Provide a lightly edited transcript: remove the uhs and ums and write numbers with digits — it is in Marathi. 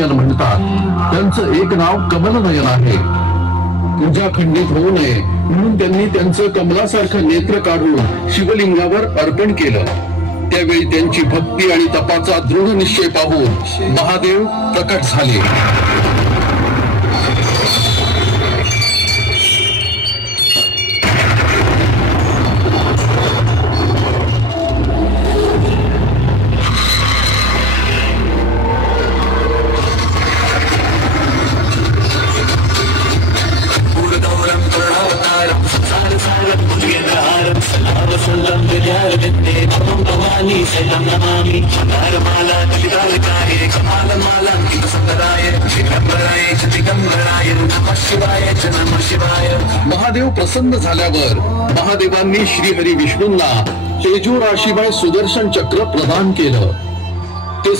म्हणतात. त्यांचं एक नाव कमलनयन आहे. पूजा खंडित होऊ नये म्हणून त्यांनी त्यांचं कमलासारखं नेत्र काढून शिवलिंगावर अर्पण केलं. त्यावेळी त्यांची भक्ती आणि तपाचा दृढ निश्चय पाहून महादेव प्रकट झाले. महादेव प्रसन्न झाल्यावर महादेवांनी श्रीहरी विष्णूंना तेजो राशीबाई सुदर्शन चक्र प्रदान केलं. ते